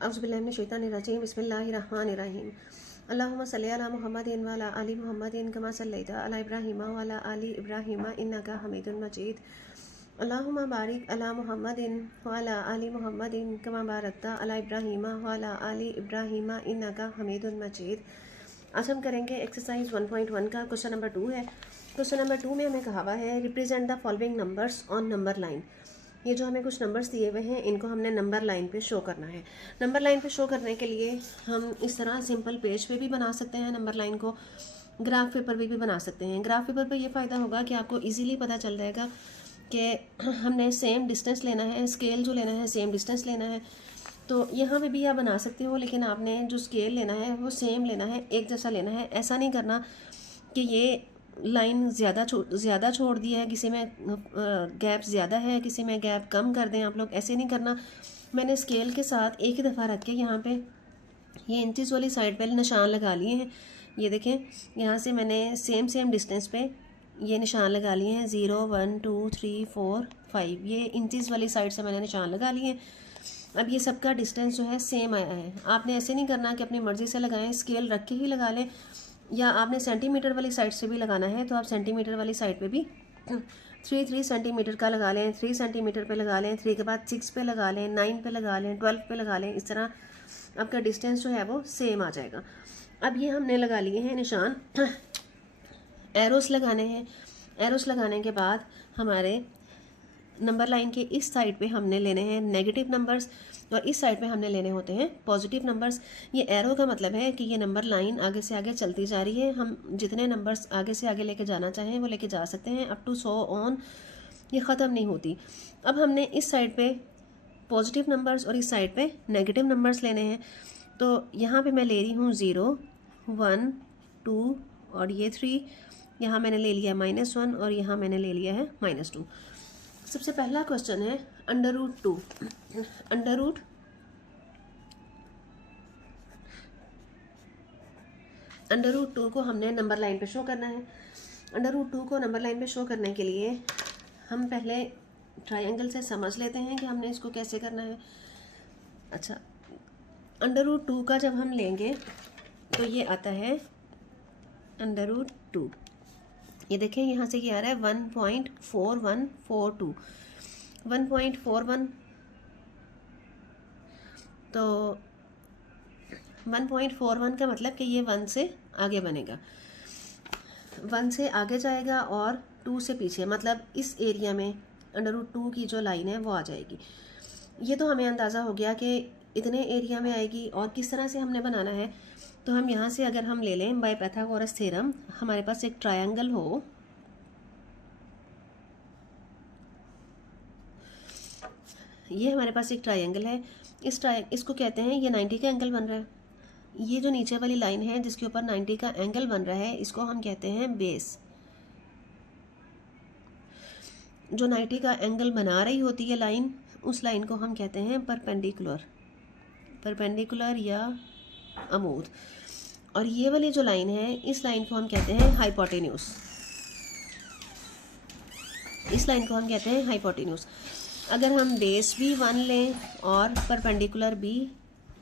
औज़ुबिल्लाहिमिनश्शैतानिर्रजीम बिस्मिल्लाहिर्रहमानिर्रहीम अल्लाहुम्मा सल्लि अला मुहम्मदिन व अला आलि मुहम्मदिन कमा सल्लैता अला इब्राहीम व अला आलि इब्राहीम इन्नका हमीदुन मजीद अल्लाहुम्मा बारिक अला मुहम्मदिन व अला आलि मुहम्मदिन कमा बारकता अला इब्राहीम व अला आलि इब्राहीम इन्नका हमीदुन मजीद। आज हम करेंगे एक्सरसाइज 1.1 का क्वेश्चन नंबर 2 है। क्वेश्चन नंबर 2 में हमें कहा हुआ है represent the following numbers on number line. ये जो हमें कुछ नंबर्स दिए हुए हैं इनको हमने नंबर लाइन पे शो करना है। नंबर लाइन पे शो करने के लिए हम इस तरह सिंपल पेज पे भी बना सकते हैं नंबर लाइन को, ग्राफ पेपर पे भी बना सकते हैं। ग्राफ पेपर पे ये फ़ायदा होगा कि आपको इजीली पता चल जाएगा कि हमने सेम डिस्टेंस लेना है, स्केल जो लेना है सेम डिस्टेंस लेना है। तो यहाँ पे भी आप बना सकते हो, लेकिन आपने जो स्केल लेना है वो सेम लेना है, एक जैसा लेना है। ऐसा नहीं करना कि ये लाइन ज़्यादा छोड़ दी है, किसी में गैप ज़्यादा है, किसी में गैप कम कर दें। आप लोग ऐसे नहीं करना। मैंने स्केल के साथ एक ही दफ़ा रख के यहाँ पे ये इंचज़ वाली साइड पे निशान लगा लिए हैं। ये देखें, यहाँ से मैंने सेम डिस्टेंस पे ये निशान लगा लिए हैं। 0 1 2 3 4 5 ये इंचज़ वाली साइड से मैंने निशान लगा लिए हैं। अब ये सबका डिस्टेंस जो है सेम आया है। आपने ऐसे नहीं करना कि अपनी मर्ज़ी से लगाएं, स्केल रख के ही लगा लें, या आपने सेंटीमीटर वाली साइड से भी लगाना है तो आप सेंटीमीटर वाली साइड पे भी 3 सेंटीमीटर का लगा लें, 3 सेंटीमीटर पे लगा लें, 3 के बाद 6 पे लगा लें, 9 पे लगा लें, 12 पे लगा लें। इस तरह आपका डिस्टेंस जो है वो सेम आ जाएगा। अब ये हमने लगा लिए हैं निशान, एरोस लगाने हैं। एरोस लगाने के बाद हमारे नंबर लाइन के इस साइड पे हमने लेने हैं नेगेटिव नंबर्स और इस साइड पे हमने लेने होते हैं पॉजिटिव नंबर्स। ये एरो का मतलब है कि ये नंबर लाइन आगे से आगे चलती जा रही है। हम जितने नंबर्स आगे से आगे लेके जाना चाहें वो लेके जा सकते हैं, अप टू 100 ऑन, ये ख़त्म नहीं होती। अब हमने इस साइड पे पॉजिटिव नंबर्स और इस साइड पे नेगेटिव नंबर्स लेने हैं। तो यहाँ पे मैं ले रही हूँ 0 1 2 और ये 3। यहाँ मैंने ले लिया -1 और यहाँ मैंने ले लिया है -2। सबसे पहला क्वेश्चन है √2। √2 को हमने नंबर लाइन पे शो करना है। √2 को नंबर लाइन पे शो करने के लिए हम पहले ट्रायंगल से समझ लेते हैं कि हमने इसको कैसे करना है। अच्छा, √2 का जब हम लेंगे तो ये आता है √2। ये देखें, यहाँ से ये आ रहा है 1.4142 1.41। तो 1.41 का मतलब कि ये 1 से आगे बनेगा, 1 से आगे जाएगा और 2 से पीछे, मतलब इस एरिया में √2 की जो लाइन है वो आ जाएगी। ये तो हमें अंदाज़ा हो गया कि इतने एरिया में आएगी। और किस तरह से हमने बनाना है, तो हम यहाँ से अगर हम ले लें बाय पाइथागोरस थ्योरम, हमारे पास एक ट्रायंगल हो, ये हमारे पास एक ट्रायंगल है। इसको कहते हैं, ये 90 का एंगल बन रहा है। ये जो नीचे वाली लाइन है जिसके ऊपर 90 का एंगल बन रहा है, इसको हम कहते हैं बेस। जो 90 का एंगल बना रही होती है लाइन, उस लाइन को हम कहते हैं परपेंडिकुलर या अमूद। और ये वाली जो लाइन है, इस लाइन को हम कहते हैं हाइपोटेन्यूज। इस लाइन को हम कहते हैं हाइपोटेन्यूज। अगर हम बेस भी 1 लें और परपेंडिकुलर भी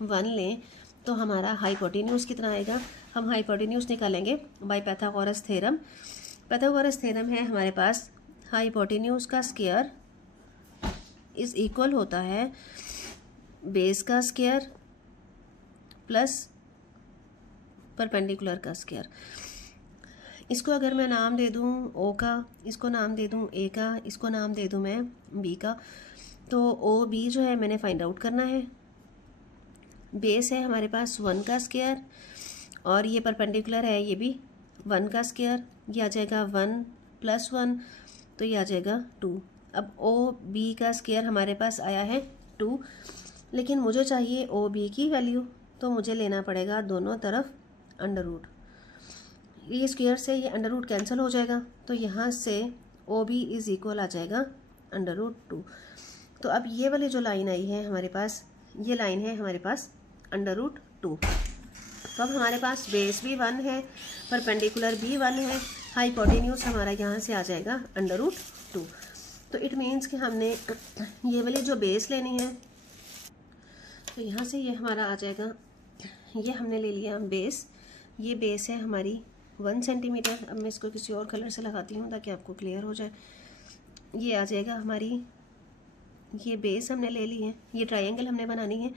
1 लें तो हमारा हाइपोटेन्यूज कितना आएगा। हम हाइपोटेन्यूज निकालेंगे by Pythagoras theorem. Pythagoras theorem है हमारे पास, हाइपोटेन्यूज का स्क्वायर इज इक्वल होता है बेस का स्क्वायर प्लस परपेंडिकुलर का स्क्वायर। इसको अगर मैं नाम दे दूँ ओ का, इसको नाम दे दूँ ए का, इसको नाम दे दूँ मैं बी का, तो ओ बी जो है मैंने फाइंड आउट करना है। बेस है हमारे पास 1 का स्क्वायर और ये परपेंडिकुलर है, ये भी 1 का स्क्वायर। ये आ जाएगा 1 + 1, तो ये आ जाएगा 2। अब ओ बी का स्क्वायर हमारे पास आया है 2, लेकिन मुझे चाहिए ओ बी की वैल्यू, तो मुझे लेना पड़ेगा दोनों तरफ √। ये स्क्वायर से ये √, कैंसिल हो जाएगा, तो यहाँ से ओ बी इज़ इक्वल आ जाएगा √2। तो अब ये वाली जो लाइन आई है हमारे पास, ये लाइन है हमारे पास √2। तो अब हमारे पास बेस भी 1 है, परपेंडिकुलर भी 1 है, हाइपोटेन्यूज हमारा यहाँ से आ जाएगा √2। तो इट मीन्स कि हमने ये वाली जो बेस लेनी है, तो यहाँ से ये हमारा आ जाएगा, ये हमने ले लिया बेस, ये बेस है हमारी 1 सेंटीमीटर। अब मैं इसको किसी और कलर से लगाती हूँ ताकि आपको क्लियर हो जाए। ये आ जाएगा हमारी, ये बेस हमने ले ली है, ये ट्रायंगल हमने बनानी है,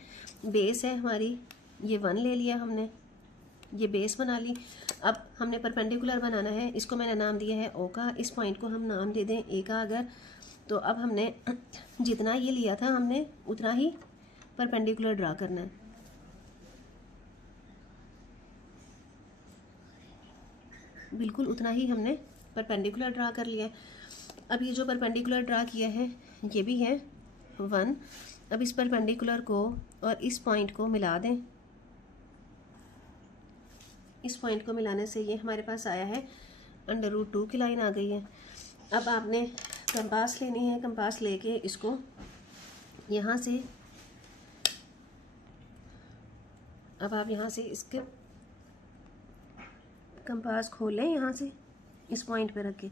बेस है हमारी, ये 1 ले लिया हमने, ये बेस बना ली। अब हमने परपेंडिकुलर बनाना है, इसको मैंने नाम दिया है ओ का, इस पॉइंट को हम नाम दे दें ए का अगर। तो अब हमने जितना ये लिया था हमने उतना ही परपेंडिकुलर ड्रा करना है। बिल्कुल उतना ही हमने परपेंडिकुलर ड्रा कर लिया है। अब ये जो परपेंडिकुलर ड्रा किया है ये भी है 1। अब इस परपेंडिकुलर को और इस पॉइंट को मिला दें। इस पॉइंट को मिलाने से ये हमारे पास आया है √2 की लाइन आ गई है। अब आपने कंपास लेनी है, कंपास लेके इसको यहाँ से, अब आप यहाँ से इसके कंपास खोल लें, यहाँ से इस पॉइंट पे रख के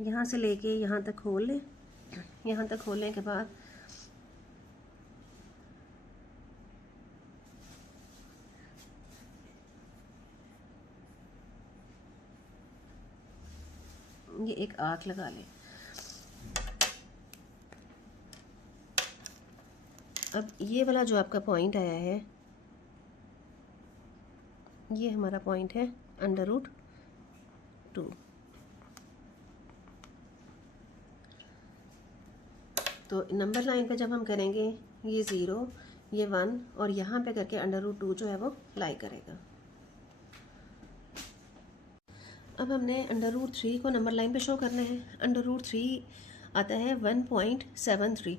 यहाँ से लेके यहाँ तक खोल लें। यहाँ तक खोलने के बाद ये एक आर्क लगा लें। अब ये वाला जो आपका पॉइंट आया है ये हमारा पॉइंट है √2। तो नंबर लाइन पे जब हम करेंगे ये 0, ये 1 और यहाँ पे करके √2 जो है वो लाई करेगा। अब हमने √3 को नंबर लाइन पे शो करना है। √3 आता है 1.73।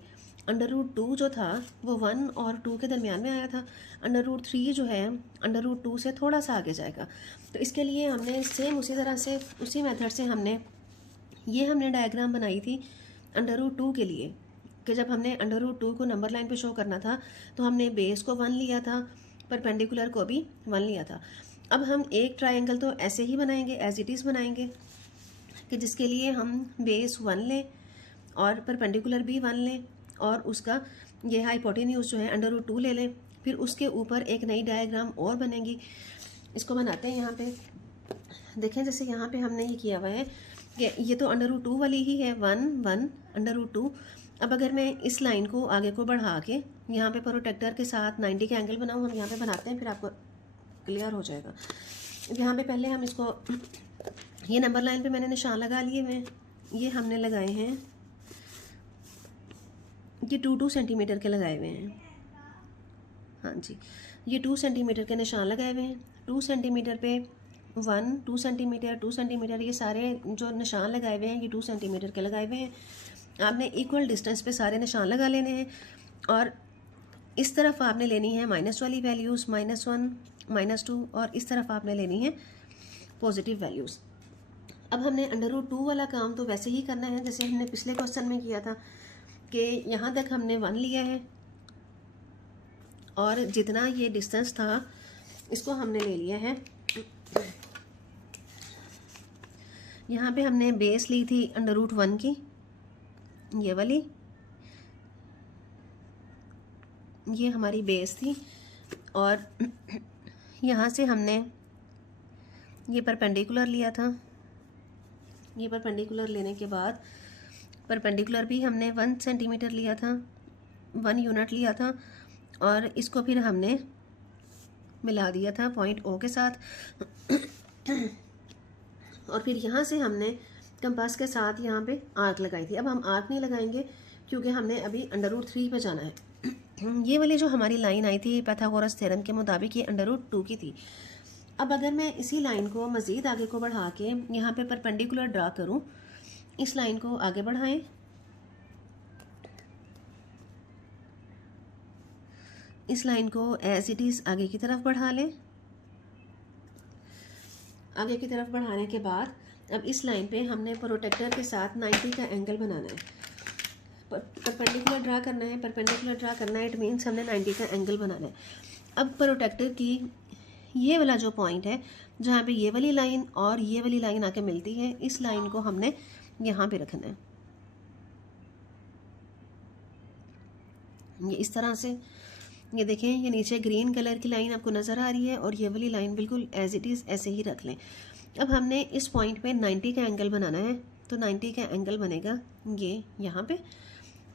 √2 जो था वो 1 और 2 के दरमियान में आया था। √3 जो है √2 से थोड़ा सा आगे जाएगा। तो इसके लिए हमने सेम उसी तरह से उसी मेथड से हमने डायग्राम बनाई थी √2 के लिए, कि जब हमने √2 को नंबर लाइन पे शो करना था तो हमने बेस को 1 लिया था, परपेंडिकुलर को भी 1 लिया था। अब हम एक ट्रायंगल तो ऐसे ही बनाएंगे, एज इट इज़ बनाएंगे, कि जिसके लिए हम बेस 1 लें और परपेंडिकुलर भी 1 लें और उसका ये हाइपोटेन्यूज जो है √2 ले लें। फिर उसके ऊपर एक नई डायग्राम और बनेगी। इसको बनाते हैं। यहाँ पे देखें, जैसे यहाँ पे हमने ये किया हुआ है कि ये तो √2 वाली ही है, 1 1 √2। अब अगर मैं इस लाइन को आगे को बढ़ा के यहाँ पे प्रोटेक्टर के साथ 90 का एंगल बनाऊँ, हम यहाँ पे बनाते हैं, फिर आपको क्लियर हो जाएगा। यहाँ पे पहले हम इसको, ये नंबर लाइन पे मैंने निशान लगा लिए हुए, ये हमने लगाए हैं, ये 2 सेंटीमीटर के लगाए हुए हैं। हाँ जी, ये 2 सेंटीमीटर के निशान लगाए हुए हैं। 2 सेंटीमीटर पे 1, 2 सेंटीमीटर, 2 सेंटीमीटर, ये सारे जो निशान लगाए हुए हैं ये 2 सेंटीमीटर के लगाए हुए हैं। आपने इक्वल डिस्टेंस पे सारे निशान लगा लेने हैं और इस तरफ आपने लेनी है माइनस वाली वैल्यूज़, -1, -2, और इस तरफ आपने लेनी है पॉजिटिव वैल्यूज़। अब हमने √2 वाला काम तो वैसे ही करना है जैसे हमने पिछले क्वेश्चन में किया था, कि यहाँ तक हमने 1 लिया है और जितना ये डिस्टेंस था इसको हमने ले लिया है। यहाँ पे हमने बेस ली थी √1 की, ये वाली, ये हमारी बेस थी, और यहाँ से हमने ये परपेंडिकुलर लिया था। ये परपेंडिकुलर लेने के बाद परपेंडिकुलर भी हमने 1 सेंटीमीटर लिया था, 1 यूनिट लिया था, और इसको फिर हमने मिला दिया था पॉइंट O के साथ। और फिर यहाँ से हमने कंपास के साथ यहाँ पे आर्क लगाई थी। अब हम आर्क नहीं लगाएंगे क्योंकि हमने अभी √3 पे जाना है। ये वाली जो हमारी लाइन आई थी पाइथागोरस थ्योरम के मुताबिक ये √2 की थी। अब अगर मैं इसी लाइन को मज़ीद आगे को बढ़ा के यहाँ पे परपेंडिकुलर ड्रा करूँ, इस लाइन को आगे बढ़ाएं, इस लाइन को एज इट इज़ आगे की तरफ बढ़ा लें। आगे की तरफ बढ़ाने के बाद अब इस लाइन पे हमने प्रोटेक्टर के साथ 90 का एंगल बनाना है, परपेंडिकुलर ड्रा करना है। परपेंडिकुलर ड्रा करना है, इट मीन्स हमने 90 का एंगल बनाना है। अब प्रोटेक्टर की ये वाला जो पॉइंट है जहाँ पे ये वाली लाइन और ये वाली लाइन आके मिलती है, इस लाइन को हमने यहाँ पे रखना है, ये इस तरह से। ये देखें, ये नीचे ग्रीन कलर की लाइन आपको नज़र आ रही है और ये वाली लाइन बिल्कुल एज इट इज़ ऐसे ही रख लें। अब हमने इस पॉइंट पे 90 का एंगल बनाना है, तो 90 का एंगल बनेगा ये यहाँ पे,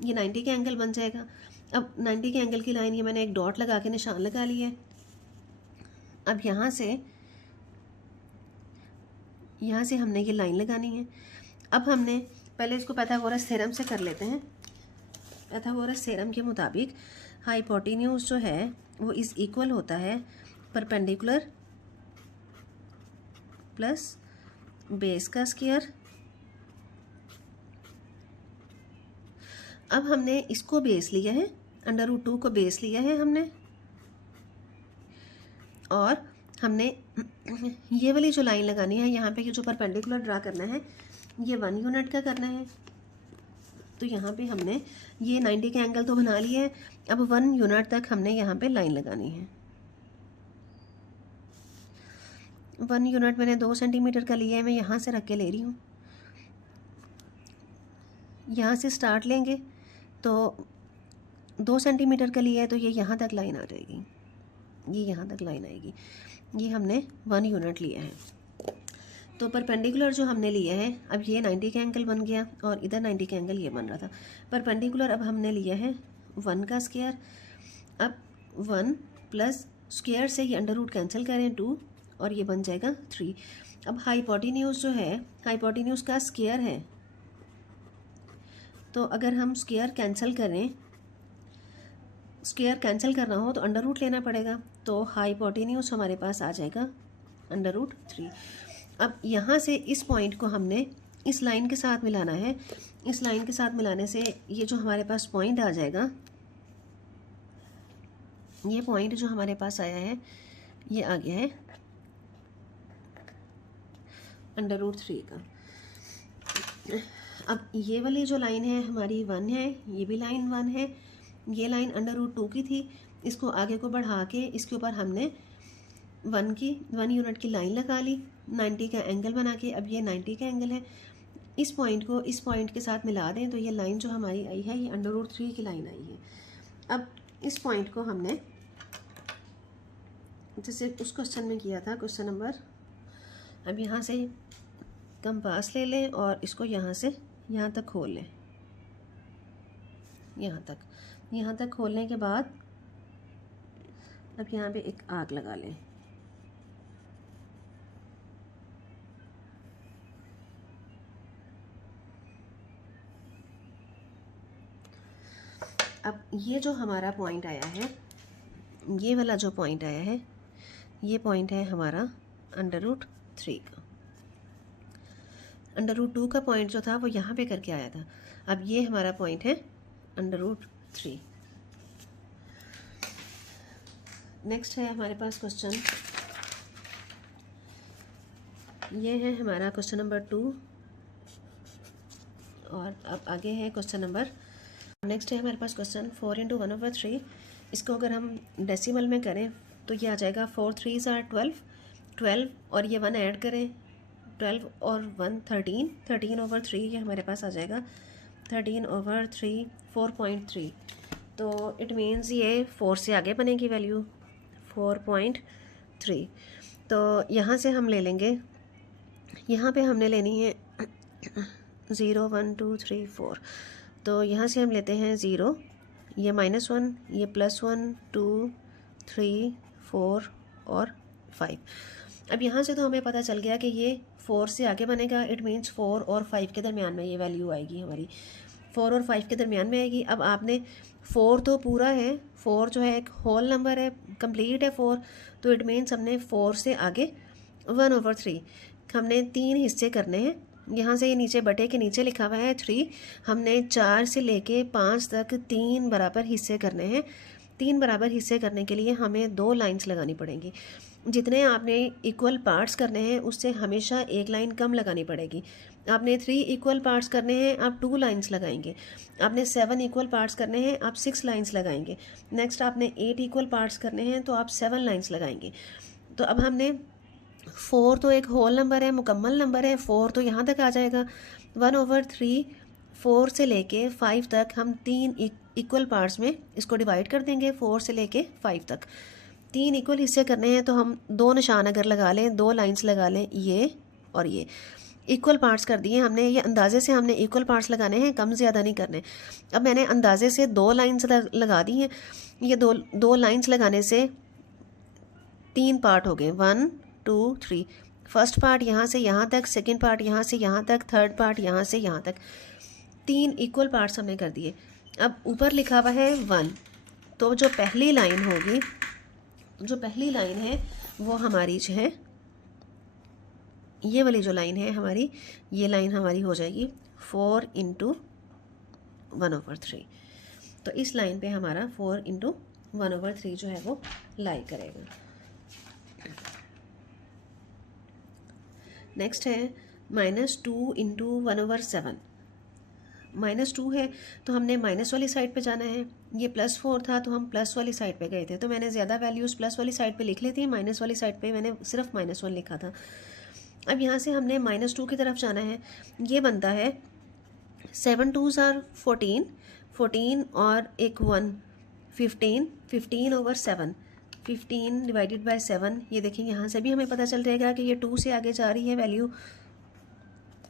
ये 90 का एंगल बन जाएगा। अब 90 के एंगल की लाइन ये मैंने एक डॉट लगा के निशान लगा लिया है। अब यहाँ से हमने ये लाइन लगानी है। अब हमने पहले इसको पाइथागोरस थ्योरम से कर लेते हैं। पाइथागोरस थ्योरम के मुताबिक हाइपोटेन्यूज जो है वो इज इक्वल होता है परपेंडिकुलर प्लस बेस का स्क्वायर। अब हमने इसको बेस लिया है, √2 को बेस लिया है हमने, और हमने ये वाली जो लाइन लगानी है यहाँ पे, ये जो परपेंडिकुलर ड्रा करना है ये 1 यूनिट का करना है। तो यहाँ पे हमने ये 90 का एंगल तो बना लिया है। अब 1 यूनिट तक हमने यहाँ पे लाइन लगानी है। 1 यूनिट मैंने 2 सेंटीमीटर का लिया है, मैं यहाँ से रख के ले रही हूँ। यहाँ से स्टार्ट लेंगे तो 2 सेंटीमीटर का लिया है, तो ये यहाँ तक लाइन आ जाएगी, ये यहाँ तक लाइन आएगी। ये हमने 1 यूनिट लिया है। तो परपेंडिकुलर जो हमने लिया है, अब ये 90 का एंगल बन गया और इधर 90 का एंगल ये बन रहा था। परपेंडिकुलर अब हमने लिया है 1 का स्क्वायर। अब 1 प्लस स्क्वायर से ये अंडर रूट कैंसिल करें 2 और ये बन जाएगा 3। अब हाइपोटेन्यूज जो है, हाइपोटेन्यूज का स्क्वायर है, तो अगर हम स्क्वायर कैंसिल करें, स्क्वायर कैंसिल करना हो तो अंडर रूट लेना पड़ेगा। तो हाइपोटेन्यूज हमारे पास आ जाएगा √3। अब यहाँ से इस पॉइंट को हमने इस लाइन के साथ मिलाना है। इस लाइन के साथ मिलाने से ये जो हमारे पास पॉइंट आ जाएगा, ये पॉइंट जो हमारे पास आया है ये आ गया है √3 का। अब ये वाली जो लाइन है हमारी 1 है, ये भी लाइन 1 है। ये लाइन √2 की थी, इसको आगे को बढ़ा के इसके ऊपर हमने 1 यूनिट की लाइन लगा ली 90 का एंगल बना के। अब ये 90 का एंगल है, इस पॉइंट को इस पॉइंट के साथ मिला दें तो ये लाइन जो हमारी आई है ये √3 की लाइन आई है। अब इस पॉइंट को हमने जैसे उस क्वेश्चन में किया था, क्वेश्चन नंबर, अब यहाँ से कंपास ले लें और इसको यहाँ से यहाँ तक खोल लें, यहाँ तक खोलने के बाद अब यहाँ पे एक आर्क लगा लें। अब ये जो हमारा पॉइंट आया है, ये वाला जो पॉइंट आया है, ये पॉइंट है हमारा √3 का। √2 का पॉइंट जो था वो यहाँ पे करके आया था। अब ये हमारा पॉइंट है √3। नेक्स्ट है हमारे पास क्वेश्चन, ये है हमारा क्वेश्चन नंबर 2 और अब आगे है क्वेश्चन नंबर, नेक्स्ट है हमारे पास क्वेश्चन 4 × 1/3। इसको अगर हम डेसिमल में करें तो ये आ जाएगा 4 3s are 12 और ये 1 ऐड करें, 12 और 1 13, 13/3 ये हमारे पास आ जाएगा 13/3 4.3। तो इट मीन्स ये 4 से आगे बनेगी वैल्यू 4.3। तो यहाँ से हम ले लेंगे, यहाँ पे हमने लेनी है 0 1 2 3 4। तो यहाँ से हम लेते हैं 0, ये -1, ये +1 2 3 4 और 5। अब यहाँ से तो हमें पता चल गया कि ये 4 से आगे बनेगा, इट मीन्स 4 और 5 के दरमियान में ये वैल्यू आएगी हमारी, 4 और 5 के दरमियान में आएगी। अब आपने 4 तो पूरा है, 4 जो है एक होल नंबर है, कंप्लीट है 4, तो इट मीन्स हमने 4 से आगे 1/3 हमने 3 हिस्से करने हैं। यहाँ से ये नीचे बटे के नीचे लिखा हुआ है 3, हमने 4 से लेके 5 तक 3 बराबर हिस्से करने हैं। 3 बराबर हिस्से करने के लिए हमें 2 लाइंस लगानी पड़ेंगी। जितने आपने इक्वल पार्ट्स करने हैं उससे हमेशा एक लाइन कम लगानी पड़ेगी। आपने 3 इक्वल पार्ट्स करने हैं, आप 2 लाइंस लगाएंगे। आपने 7 इक्वल पार्ट्स करने हैं, आप 6 लाइंस लगाएंगे। नेक्स्ट आपने 8 इक्वल पार्ट्स करने हैं तो आप 7 लाइंस लगाएंगे। तो अब हमने 4 तो एक होल नंबर है, मुकम्मल नंबर है, 4 तो यहाँ तक आ जाएगा। 1/3 4 से लेके 5 तक हम 3 इक्वल पार्ट्स में इसको डिवाइड कर देंगे 4 से लेके 5 तक। 3 इक्वल हिस्से करने हैं तो हम 2 निशान अगर लगा लें, 2 लाइंस लगा लें, ये और ये इक्वल पार्ट्स कर दिए हमने। ये अंदाजे से हमने इक्वल पार्ट्स लगाने हैं, कम ज़्यादा नहीं करने। अब मैंने अंदाजे से 2 लाइंस लगा दी हैं। ये दो लाइंस लगाने से 3 पार्ट हो गए, 1 2 3। फर्स्ट पार्ट यहाँ से यहाँ तक, सेकंड पार्ट यहाँ से यहाँ तक, थर्ड पार्ट यहाँ से यहाँ तक। 3 इक्वल पार्ट्स हमने कर दिए। अब ऊपर लिखा हुआ है 1, तो जो पहली लाइन होगी, जो पहली लाइन है वो हमारी जो है, ये वाली जो लाइन है हमारी, ये लाइन हमारी हो जाएगी 4 × 1/3। तो इस लाइन पे हमारा 4 × 1/3 जो है वो लाई करेगा। नेक्स्ट है -2 × 1/7। -2 है तो हमने माइनस वाली साइड पे जाना है। ये +4 था तो हम प्लस वाली साइड पे गए थे, तो मैंने ज़्यादा वैल्यूज़ प्लस वाली साइड पे लिख ली थी, माइनस वाली साइड पे मैंने सिर्फ -1 लिखा था। अब यहाँ से हमने -2 की तरफ जाना है। ये बनता है 7 2s are 14, 14 और एक 1, 15, 15/7, 15 डिवाइडेड बाय 7। ये देखिए यहाँ से भी हमें पता चल जाएगा कि ये 2 से आगे जा रही है वैल्यू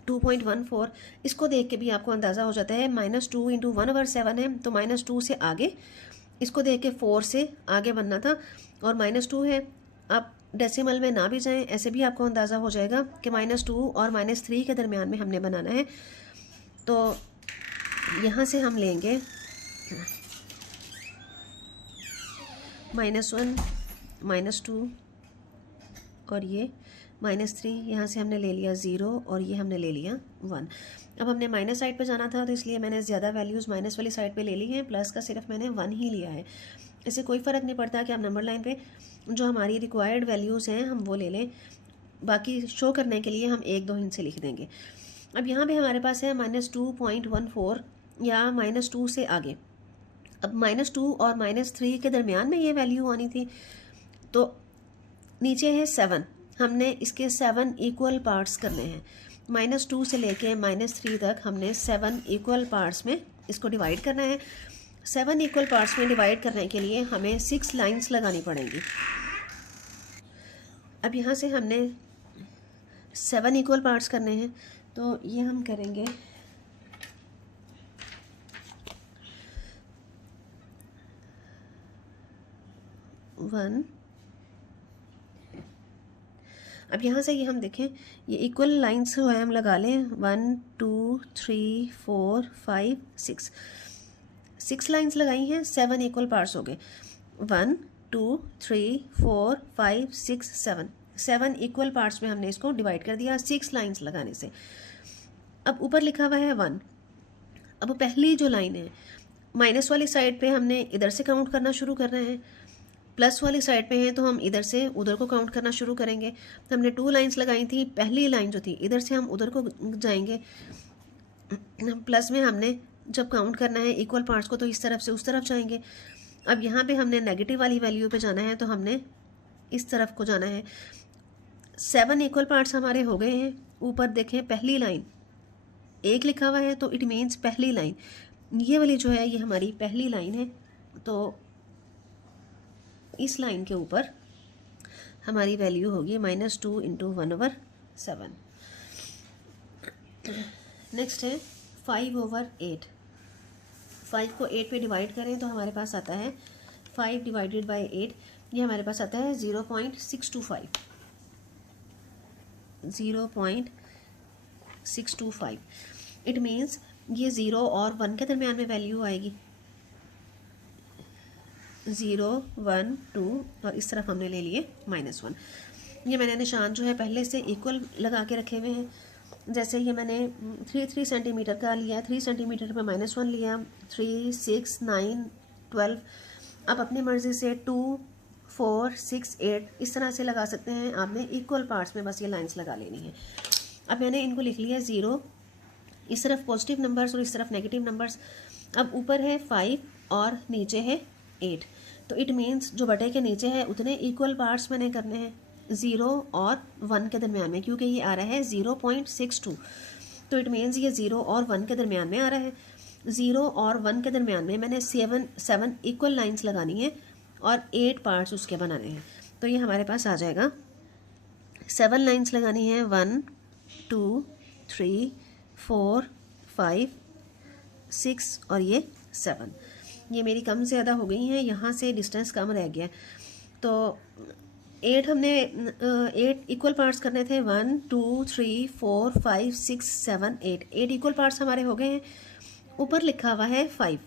2.14। इसको देख के भी आपको अंदाज़ा हो जाता है -2 × 1/7 है तो -2 से आगे, इसको देख के 4 से आगे बनना था और -2 है। आप डेसिमल में ना भी जाएं, ऐसे भी आपको अंदाज़ा हो जाएगा कि -2 और -3 के दरमियान में हमने बनाना है। तो यहाँ से हम लेंगे -1, -2 और ये -3। यहाँ से हमने ले लिया 0 और ये हमने ले लिया 1। अब हमने माइनस साइड पे जाना था तो इसलिए मैंने ज़्यादा वैल्यूज़ माइनस वाली साइड पे ले ली हैं, प्लस का सिर्फ मैंने 1 ही लिया है। इससे कोई फ़र्क नहीं पड़ता कि आप नंबर लाइन पे जो हमारी रिक्वायर्ड वैल्यूज़ हैं हम वो ले लें, बाकी शो करने के लिए हम 1-2 हिंट लिख देंगे। अब यहाँ पे हमारे पास है -2.14 या -2 से आगे। अब -2 और -3 के दरमियान में ये वैल्यू आनी थी, तो नीचे है 7, हमने इसके 7 इक्वल पार्ट्स करने हैं। -2 से लेके -3 तक हमने 7 इक्वल पार्ट्स में इसको डिवाइड करना है। 7 इक्वल पार्ट्स में डिवाइड करने के लिए हमें 6 लाइंस लगानी पड़ेंगी। अब यहाँ से हमने 7 इक्वल पार्ट्स करने हैं, तो ये हम करेंगे 1। अब यहाँ से ये हम देखें, ये इक्वल लाइंस जो है हम लगा लें 1 2 3 4 5 6। 6 लाइंस लगाई हैं, 7 इक्वल पार्ट्स हो गए। 1 2 3 4 5 6 7, 7 इक्वल पार्ट्स में हमने इसको डिवाइड कर दिया 6 लाइंस लगाने से। अब ऊपर लिखा हुआ है 1। अब पहली जो लाइन है, माइनस वाली साइड पे हमने इधर से काउंट करना शुरू कर रहे हैं, प्लस वाली साइड पे हैं तो हम इधर से उधर को काउंट करना शुरू करेंगे। तो हमने 2 लाइंस लगाई थी, पहली लाइन जो थी इधर से हम उधर को जाएंगे, प्लस में हमने जब काउंट करना है इक्वल पार्ट्स को तो इस तरफ से उस तरफ जाएंगे। अब यहाँ पे हमने नेगेटिव वाली वैल्यू पे जाना है तो हमने इस तरफ को जाना है। 7 इक्वल पार्ट्स हमारे हो गए हैं। ऊपर देखें पहली लाइन 1 लिखा हुआ है तो इट मीन्स पहली लाइन, ये वाली जो है ये हमारी पहली लाइन है। तो इस लाइन के ऊपर हमारी वैल्यू होगी -2 × 1/7। नेक्स्ट है 5/8। 5 को 8 पे डिवाइड करें तो हमारे पास आता है 5 डिवाइडेड बाय 8, ये हमारे पास आता है 0.625। 0.625 इट मीन्स ये 0 और 1 के दरमियान में वैल्यू आएगी। 0 1 2 और इस तरफ हमने ले लिए -1। ये मैंने निशान जो है पहले से इक्वल लगा के रखे हुए हैं। जैसे ये मैंने 3 सेंटीमीटर का लिया, 3 सेंटीमीटर पे -1 लिया, 3 6 9 12। आप अपनी मर्ज़ी से 2 4 6 8 इस तरह से लगा सकते हैं। आपने इक्वल पार्ट्स में बस ये लाइंस लगा लेनी है। अब मैंने इनको लिख लिया 0, इस तरफ पॉजिटिव नंबर्स और इस तरफ नेगेटिव नंबर्स। अब ऊपर है 5 और नीचे है 8, तो इट मीन्स जो बटे के नीचे है उतने इक्वल पार्ट्स मैंने करने हैं 0 और 1 के दरमियान में, क्योंकि ये आ रहा है 0.62, तो इट मीन्स ये 0 और 1 के दरमियान में आ रहा है। ज़ीरो और 1 के दरमियान में मैंने 7 इक्वल लाइंस लगानी है और 8 पार्ट्स उसके बनाने हैं। तो ये हमारे पास आ जाएगा 7 लाइंस लगानी है, 1 2 3 4 5 6 और ये 7। ये मेरी कम ज़्यादा हो गई हैं, यहाँ से डिस्टेंस कम रह गया। तो 8 हमने 8 इक्वल पार्ट्स करने थे, 1 2 3 4 5 6 7 8 इक्वल पार्ट्स हमारे हो गए हैं। ऊपर लिखा हुआ है 5,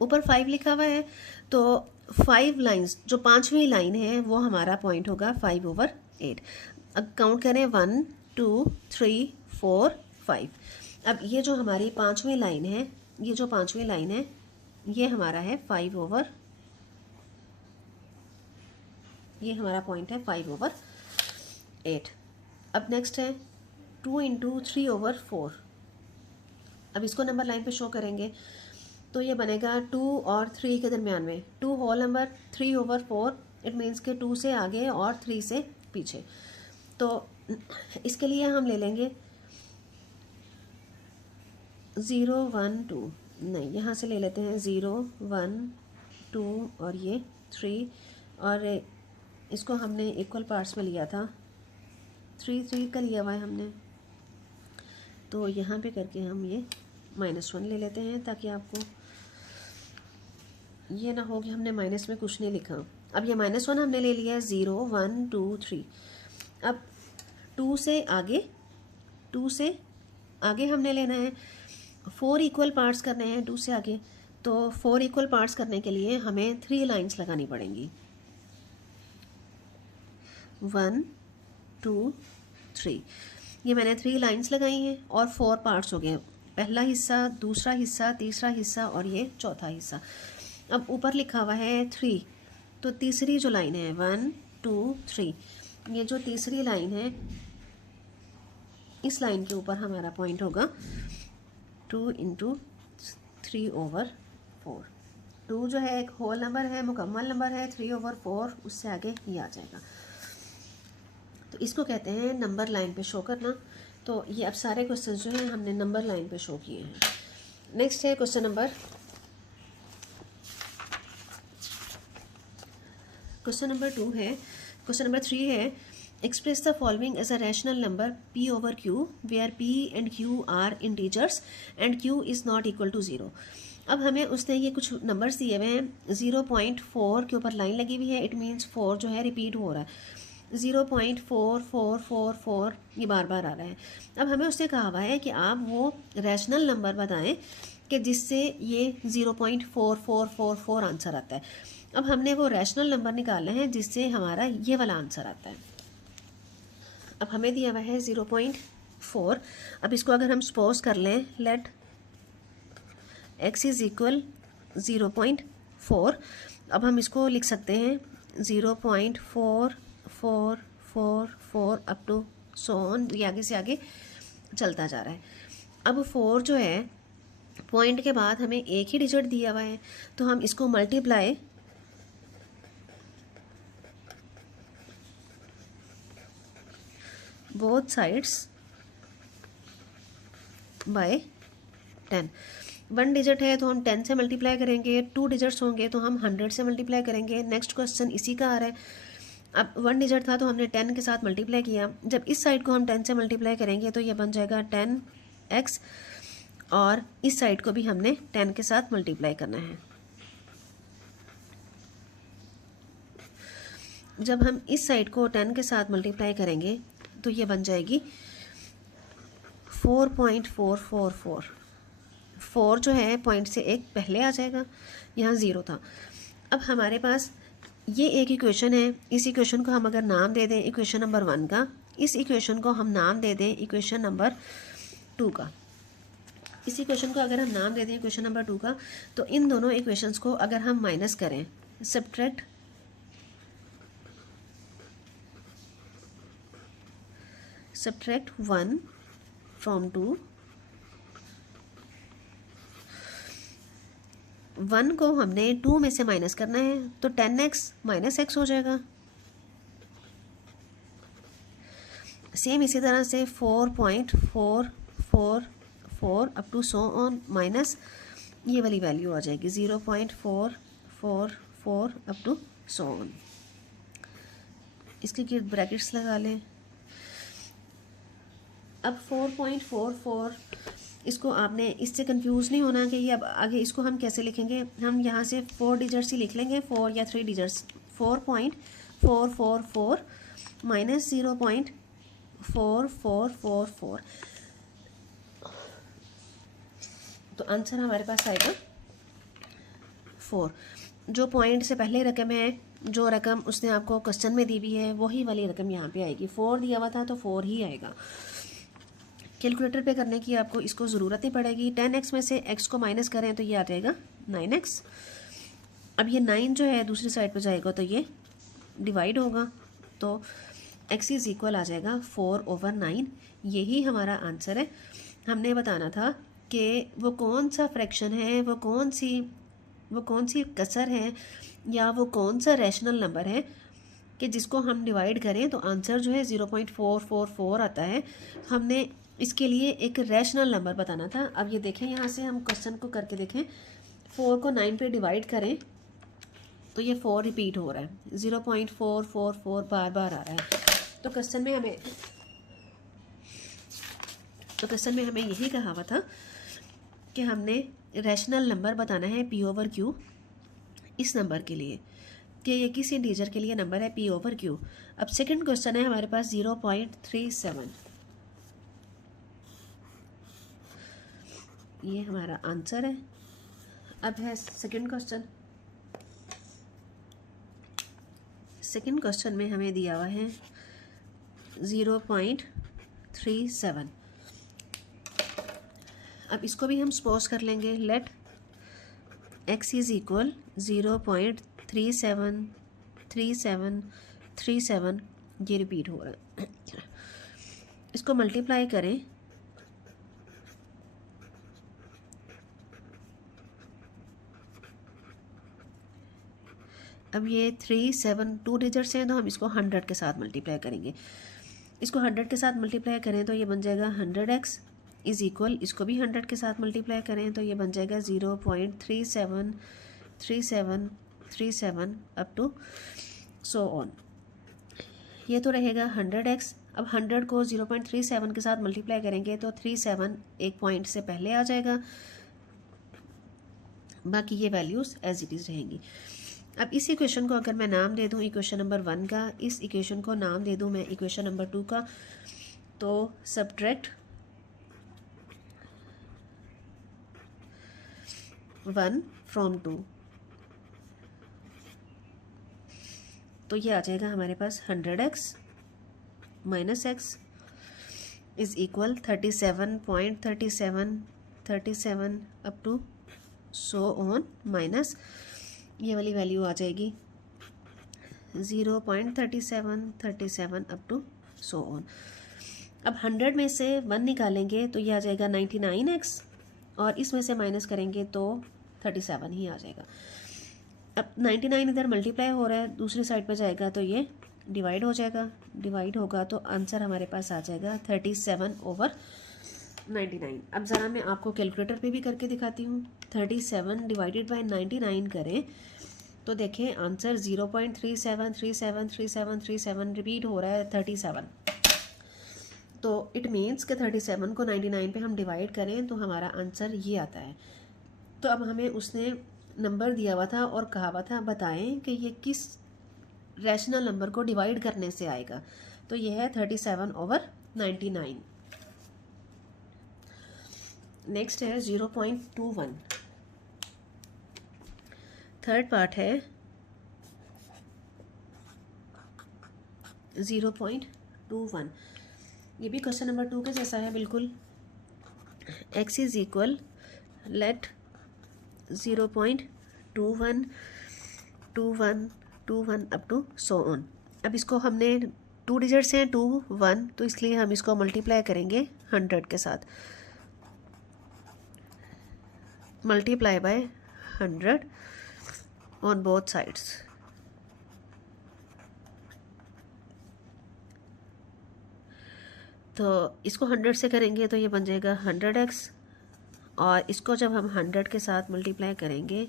ऊपर 5 लिखा हुआ है, तो 5 लाइंस जो 5वीं लाइन है वो हमारा पॉइंट होगा 5/8। अब काउंट करें 1 2 3 4 5। अब ये जो हमारी 5वीं लाइन है, ये जो 5वीं लाइन है ये हमारा है 5/8। ये हमारा पॉइंट है 5/8। अब नेक्स्ट है 2 × 3/4। अब इसको नंबर लाइन पे शो करेंगे तो ये बनेगा 2 और 3 के दरमियान में 2 होल नंबर 3/4। इट मीन्स के 2 से आगे और 3 से पीछे। तो इसके लिए हम ले लेंगे 0 1 2, नहीं यहाँ से ले लेते हैं 0 1 2 और ये 3, और इसको हमने इक्वल पार्ट्स में लिया था, 3 3 का लिया हुआ है हमने। तो यहाँ पे करके हम ये -1 ले लेते हैं ताकि आपको ये ना हो कि हमने माइनस में कुछ नहीं लिखा। अब ये -1 हमने ले लिया है, 0 1 2 3। अब 2 से आगे हमने लेना है, 4 इक्वल पार्ट्स करने हैं 2 से आगे। तो 4 इक्वल पार्ट्स करने के लिए हमें 3 लाइंस लगानी पड़ेंगी, 1 2 3। ये मैंने 3 लाइंस लगाई हैं और 4 पार्ट्स हो गए, पहला हिस्सा, दूसरा हिस्सा, तीसरा हिस्सा और ये चौथा हिस्सा। अब ऊपर लिखा हुआ है 3, तो तीसरी जो लाइन है 1 2 3, ये जो तीसरी लाइन है इस लाइन के ऊपर हमारा पॉइंट होगा 2 × 3/4। 2 जो है एक होल नंबर है, मुकम्मल नंबर है, 3/4 उससे आगे ये आ जाएगा। तो इसको कहते हैं नंबर लाइन पे शो करना। तो ये अब सारे क्वेश्चन जो हैं हमने नंबर लाइन पे शो किए हैं। नेक्स्ट है क्वेश्चन नंबर 2 है। क्वेश्चन नंबर 3 है, express the following as a rational number p/q where p and q are integers and q is not equal to 0। अब हमें उसने ये कुछ नंबर्स दिए हुए हैं, 0.4 के ऊपर लाइन लगी हुई है, इट मीन्स 4 जो है रिपीट हो रहा है, 0.4444 ये बार बार आ रहा है। अब हमें उसने कहा हुआ है कि आप वो रैशनल नंबर बताएं कि जिससे ये 0.4444 आंसर आता है। अब हमने वो रैशनल नंबर निकालना है जिससे हमारा ये वाला आंसर आता है। अब हमें दिया हुआ है 0.4। अब इसको अगर हम सपोज कर लें, लेट x इज़ इक्वल 0.4। अब हम इसको लिख सकते हैं 0.4444 अप टू सो ऑन, ये आगे से आगे चलता जा रहा है। अब 4 जो है पॉइंट के बाद हमें एक ही डिजिट दिया हुआ है, तो हम इसको multiply both sides by 10। 1 digit है तो हम 10 से मल्टीप्लाई करेंगे, 2 डिजिट्स होंगे तो हम 100 से मल्टीप्लाई करेंगे। नेक्स्ट क्वेश्चन इसी का आ रहा है। अब 1 डिजिट था तो हमने 10 के साथ मल्टीप्लाई किया, जब इस साइड को हम 10 से मल्टीप्लाई करेंगे तो ये बन जाएगा 10x, और इस साइड को भी हमने 10 के साथ मल्टीप्लाई करना है। जब हम इस साइड को 10 के साथ मल्टीप्लाई करेंगे तो ये बन जाएगी 4.444। 4 जो है पॉइंट से एक पहले आ जाएगा, यहाँ 0 था। अब हमारे पास ये एक इक्वेशन है, इस इक्वेशन को हम अगर नाम दे दें इक्वेशन नंबर 1 का, इस इक्वेशन को हम नाम दे दें इक्वेशन नंबर 2 का, इस इक्वेशन को अगर हम नाम दे दें इक्वेशन नंबर 2 का, तो इन दोनों इक्वेशंस को अगर हम माइनस करें, सब्ट्रैक्ट 1 फ्रॉम 2, 1 को हमने 2 में से माइनस करना है, तो 10x - x हो जाएगा। सेम इसी तरह से 4.444 0.4 up to so on minus ये वाली वैल्यू आ जाएगी 0.444 अप टू सो ऑन। इसके गिर्द ब्रैकेट्स लगा लें। अब 4.44 इसको आपने इससे कंफ्यूज नहीं होना कि ये अब आगे इसको हम कैसे लिखेंगे। हम यहाँ से 4 डिजिट्स ही लिख लेंगे, 4 या 3 डिजिट्स। 4.444 माइनस 0.4444 तो आंसर हमारे पास आएगा 4। जो पॉइंट से पहले रकम है, जो रकम उसने आपको क्वेश्चन में दी हुई है वही वाली रकम यहाँ पे आएगी। 4 दिया हुआ था तो 4 ही आएगा। कैलकुलेटर पे करने की आपको इसको ज़रूरत नहीं पड़ेगी। 10x में से x को माइनस करें तो ये आ जाएगा 9x। अब ये 9 जो है दूसरी साइड पे जाएगा तो ये डिवाइड होगा तो x इज़ इक्वल आ जाएगा 4/9। यही हमारा आंसर है। हमने बताना था कि वो कौन सा फ्रैक्शन है, वो कौन सी कसर है या वो कौन सा रैशनल नंबर है कि जिसको हम डिवाइड करें तो आंसर जो है 0.444 आता है। हमने इसके लिए एक रैशनल नंबर बताना था। अब ये देखें, यहाँ से हम क्वेश्चन को करके देखें। 4 को 9 पे डिवाइड करें तो ये 4 रिपीट हो रहा है, 0.444 बार बार आ रहा है। तो क्वेश्चन में हमें यही कहा हुआ था कि हमने रैशनल नंबर बताना है p/q इस नंबर के लिए कि ये किस इंटीजर के लिए नंबर है p/q। अब सेकंड क्वेश्चन है हमारे पास 0.37। ये हमारा आंसर है। अब है सेकंड क्वेश्चन। सेकंड क्वेश्चन में हमें दिया हुआ है 0.37। अब इसको भी हम सपोज कर लेंगे। लेट x इज़ इक्वल 0.373737 ये रिपीट हो रहा है। इसको मल्टीप्लाई करें अब ये 3, 7 2 डिजिट्स हैं तो हम इसको 100 के साथ मल्टीप्लाई करेंगे। इसको 100 के साथ मल्टीप्लाई करें तो ये बन जाएगा 100x इज़ इक्वल, इसको भी 100 के साथ मल्टीप्लाई करें तो ये बन जाएगा 0.373737 अप टू सो ऑन। ये तो रहेगा 100x। अब 100 को 0.37 के साथ मल्टीप्लाई करेंगे तो 37 एक पॉइंट से पहले आ जाएगा, बाकी ये वैल्यूज़ एज इट इज़ रहेंगी। अब इस इक्वेशन को अगर मैं नाम दे दूँ इक्वेशन नंबर 1 का, इस इक्वेशन को नाम दे दूँ मैं इक्वेशन नंबर 2 का, तो सब्ट्रैक्ट 1 फ्रॉम 2 तो ये आ जाएगा हमारे पास 100x minus x is equal 37.3737 up to so on minus ये वाली वैल्यू आ जाएगी 0.3737 अप टू सो ऑन। अब 100 में से 1 निकालेंगे तो ये आ जाएगा 99x और इसमें से माइनस करेंगे तो 37 ही आ जाएगा। अब 99 इधर मल्टीप्लाई हो रहा है, दूसरी साइड पे जाएगा तो ये डिवाइड हो जाएगा। डिवाइड होगा तो आंसर हमारे पास आ जाएगा 37/99। अब ज़रा मैं आपको कैलकुलेटर पे भी करके दिखाती हूँ। 37 डिवाइडेड बाई 99 करें तो देखें आंसर 0.37373737 रिपीट हो रहा है 37। तो इट मीन्स कि 37 को 99 पे हम डिवाइड करें तो हमारा आंसर ये आता है। तो अब हमें उसने नंबर दिया हुआ था और कहा हुआ था बताएं कि ये किस रैशनल नंबर को डिवाइड करने से आएगा। तो ये है 37/99। नेक्स्ट है 0.21। थर्ड पार्ट है 0.21। ये भी क्वेश्चन नंबर 2 के जैसा है बिल्कुल। x is equal let 0.212121 up to so on. अब इसको हमने 2 डिजिट्स हैं 2 1 तो इसलिए हम इसको मल्टीप्लाई करेंगे 100 के साथ। Multiply by 100 on both sides. तो इसको 100 से करेंगे तो ये बन जाएगा 100x और इसको जब हम 100 के साथ मल्टीप्लाई करेंगे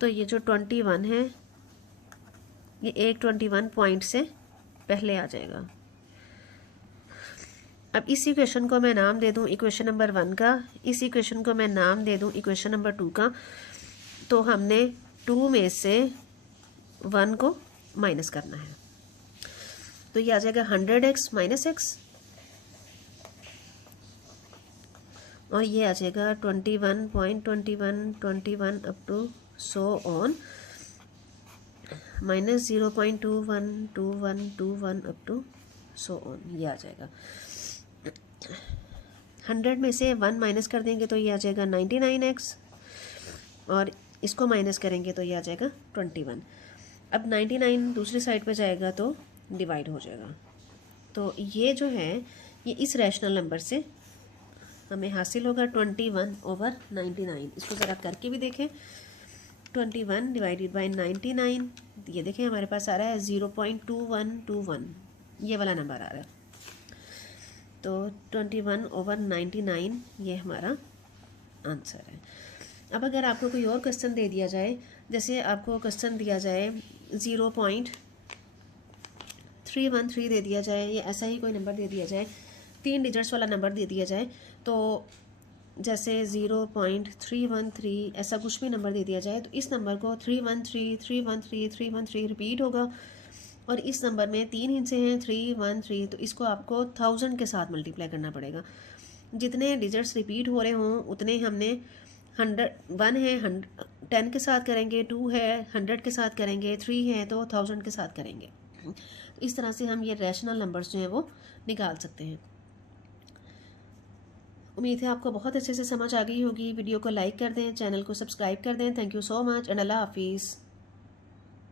तो ये जो 21 है ये एक 21 पॉइंट से पहले आ जाएगा। अब इस इक्वेशन को मैं नाम दे दूं इक्वेशन नंबर 1 का, इस इक्वेशन को मैं नाम दे दूं इक्वेशन नंबर 2 का। तो हमने 2 में से 1 को माइनस करना है, तो ये आ जाएगा 100x माइनस x, और ये आ जाएगा 21.21 up to so on minus 0.212121 up to so on, ये आ जाएगा। 100 में से 1 माइनस कर देंगे तो ये आ जाएगा 99x, और इसको माइनस करेंगे तो ये आ जाएगा 21। अब 99 दूसरी साइड पे जाएगा तो डिवाइड हो जाएगा। तो ये जो है ये इस रैशनल नंबर से हमें हासिल होगा 21/99। इसको ज़रा करके भी देखें, 21 डिवाइडेड बाई 99, ये देखें हमारे पास आ रहा है 0.2121, ये वाला नंबर आ रहा है। तो 21/99 ये हमारा आंसर है। अब अगर आपको कोई और क्वेश्चन दे दिया जाए, जैसे आपको क्वेश्चन दिया जाए 0.313 दे दिया जाए, या ऐसा ही कोई नंबर दे दिया जाए, 3 डिजिट्स वाला नंबर दे दिया जाए, तो जैसे 0.313 ऐसा कुछ भी नंबर दे दिया जाए, तो इस नंबर को 313 रिपीट होगा, और इस नंबर में 3 हिस्से हैं 313, तो इसको आपको 1000 के साथ मल्टीप्लाई करना पड़ेगा। जितने डिजिट्स रिपीट हो रहे हों उतने हमने 1 है 10 के साथ करेंगे, 2 है 100 के साथ करेंगे, 3 है तो 1000 के साथ करेंगे। इस तरह से हम ये रैशनल नंबर्स जो हैं वो निकाल सकते हैं। उम्मीद है आपको बहुत अच्छे से समझ आ गई होगी। वीडियो को लाइक कर दें, चैनल को सब्सक्राइब कर दें। Thank you so much and अल्लाह हाफिज़।